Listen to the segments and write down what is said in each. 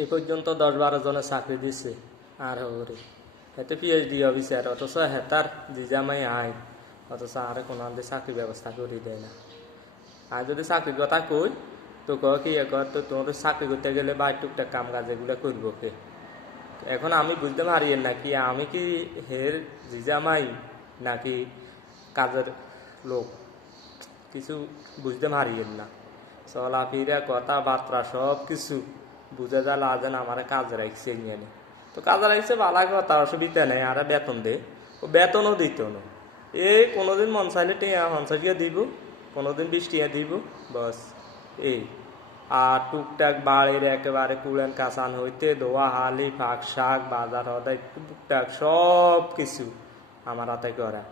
এই পর্যন্ত 10-12 জনের চাকরি দিচ্ছে আর হরে এতে পিএইচডি অফিসার অথচ হেতার জিজামাই আয় অথচ আর কোনো চাকরি ব্যবস্থা করে দেয় না। আর যদি চাকরির কথা কই তো কি তো তোমার চাকরি করতে গেলে বা টুকটাক কাম কাজ এগুলো করবো কে? এখন আমি বুঝতে পারি নাকি আমি কি হের জিজামাই নাকি কাজের লোক কিছু বুঝতে পারিয়েন না। চলাফেরা কথাবার্তা সব কিছু বুঝে যাল আজেন আমার কাজে রাখছে নিয়ে। তো কাজে রাখছে ভালো কথা, অসুবিধা নেই, আর বেতন দে, ও বেতনও দিত না। এই কোনোদিন মন চাইলে টিয়া 50 দিব, কোনোদিন 20 টাকা দিব, বস এই। আর টুকটাক বাড়ির একেবারে কুড়েন কাঁচান হইতে দোয়া হালি ফাঁক শাক বাজার হদায় টুকটাক সব কিছু আমার হাতে করা।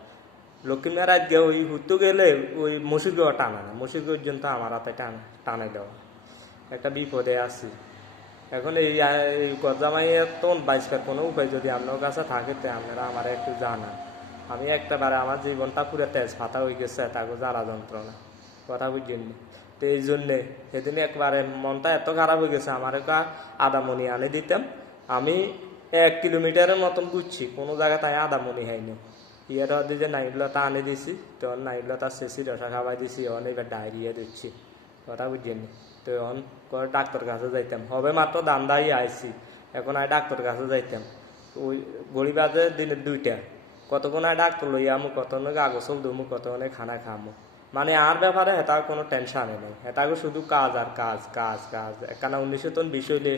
লক্ষ্মীর আজকে ওই হুতু গেলে ওই মসুরগো টানা না, মসুর পর্যন্ত আমার হাতে টানে দেওয়া। একটা বিপদে আছি এখন। এই গজামাইয়ের তো বাইশকার কোনো উপায় যদি আপনার কাছে থাকে তো আপনারা আমার একটু জানান। আমি একটাবারে আমার জীবনটা পুরো তেজ ফাতা হয়ে গেছে, তাকে জ্বালা যন্ত্রণা, কথা বুঝছেন। তো এই জন্যে সেদিন একবারে মনটা এত খারাপ হয়ে গেছে, আমার আদামনি আনে দিতাম। আমি 1 কিলোমিটারের মতন ঘুরছি, কোনো জায়গায় তাই আদামনি হয়নি। ইয়ের হদি যে নাইগুলো আনে দিছি, তখন নাইগুলো তার শেষি রসা খাওয়াই দিছি, অন এবার ডায়রিয়া দিচ্ছি, কথা বুঝছেন। তো এখন করে ডাক্তার কাছে যাইতাম, হবে মাত্র দান্দাই আইছি, এখন আর ডাক্তার কাছে যাইতাম ওই গড়ি বাজে দিনের 2টা, কতক্ষণ আর ডাক্তার লইয়া আমু, কতক্ষণ কাগজ দমু, কতক্ষণে খানা খামু। মানে আর ব্যাপারে হেতার কোনো টেনশনে নেই, হেতাকে শুধু কাজ আর কাজ কাজ কাজ। একখানা 1920 হইলে